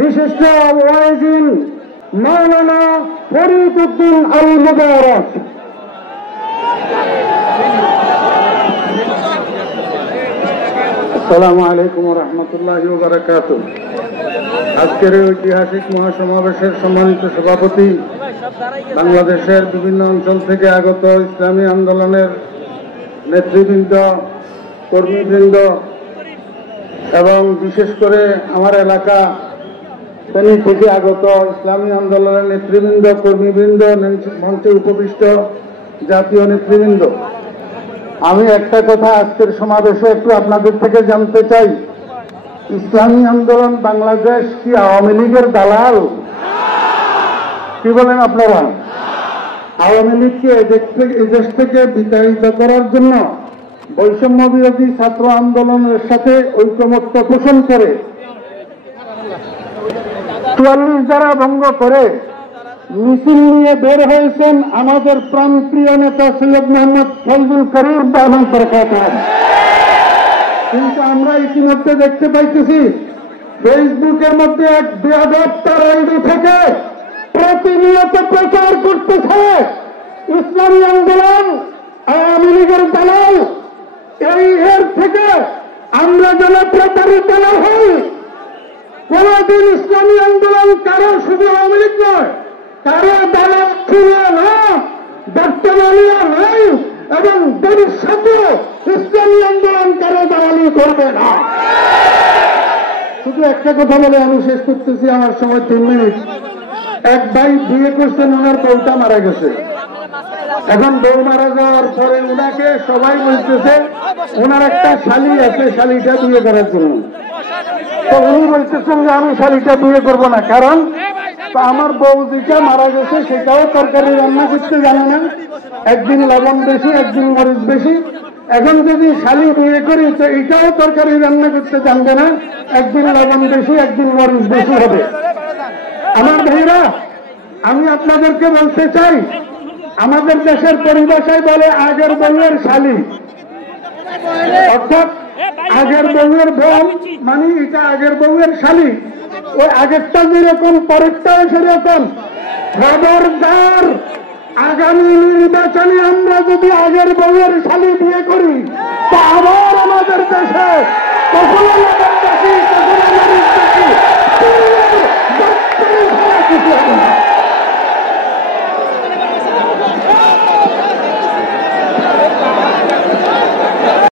বিশিষ্ট ওয়াইজিন মাওলানা ফরিদ উদ্দিন আল মুবারক। আসসালামু আলাইকুম ওয়া রাহমাতুল্লাহি ওয়া বারাকাতুহু। আজকের ঐতিহাসিক মহাসমাবেশের সম্মানিত সভাপতি, বাংলাদেশের বিভিন্ন অঞ্চল থেকে আগত ইসলামী আন্দোলনের নেতৃবৃন্দ, কর্মীবৃন্দ এবং বিশেষ করে আমার এলাকা ফেনী থেকে আগত ইসলামী আন্দোলনের নেতৃবৃন্দ, কর্মীবৃন্দ, মঞ্চে উপবিষ্ট জাতীয় নেতৃবৃন্দ, আমি একটা কথা আজকের সমাবেশে একটু আপনাদের থেকে জানতে চাই। ইসলামী আন্দোলন বাংলাদেশ কি আওয়ামী লীগের দালাল? কি বলেন আপনারা? আওয়ামী লীগকে এদেশ থেকে বিতাড়িত করার জন্য বৈষম্য বিরোধী ছাত্র আন্দোলনের সাথে ঐকমত্য পোষণ করে ৪৪ ধারা ভঙ্গ করে মিছিল নিয়ে বের হয়েছেন আমাদের প্রাণপ্রিয় নেতা সৈয়দ মোহাম্মদ ফজলুল করিম দামান সরকার। কিন্তু আমরা ইতিমধ্যে দেখতে পাইতেছি ফেসবুকের মধ্যে এক বেয়াদব তার আইডি থেকে প্রতিনিয়ত প্রচার করতেছে ইসলামী আন্দোলন আওয়ামী লীগের দালাল। এর থেকে আমরা যেন প্রতারিত না হই। কোনদিন ইসলামী আন্দোলন কারো শুধু আওয়ামী লীগ নয়, কারো দালাল ছিল না, বর্তমানে নাই এবং ভবিষ্যতে ইসলামী আন্দোলন কারো দালালি করবে না। শুধু একটা কথা বলে আমি শেষ করতেছি, আমার সময় 3 মিনিট। এক ভাই বিয়ে করছেন, ওনার বউটা মারা গেছে। এখন বউ মারা যাওয়ার পরে ওনাকে সবাই বলতেছে ওনার একটা শালী আছে, শালীটা বিয়ে করার জন্য। তো উনি বলতেছেন যে আমি শালীটা বিয়ে করবো না, কারণ আমার বউ যেটা মারা গেছে সেটাও তরকারি রান্না করতে জানে না, একদিন লবণ বেশি, একদিন মরিচ বেশি। এখন যদি শালী বিয়ে করি তো এটাও তরকারি রান্না করতে জানবে না, একদিন লবণ বেশি, একদিন মরিচ বেশি হবে। আমার ভাইরা, আমি আপনাদেরকে বলতে চাই, আমাদের দেশের পরিভাষায় বলে আগের বউয়ের শালী, অর্থাৎ আগের বউয়ের বোন, মানে এটা আগের বউয়ের শালী। ওই আগেরটা যেরকম পরেরটাও সেরকম। খবরদার, আগামী নির্বাচনে আমরা যদি আগের বউয়ের শালী বিয়ে করি তা আবার আমাদের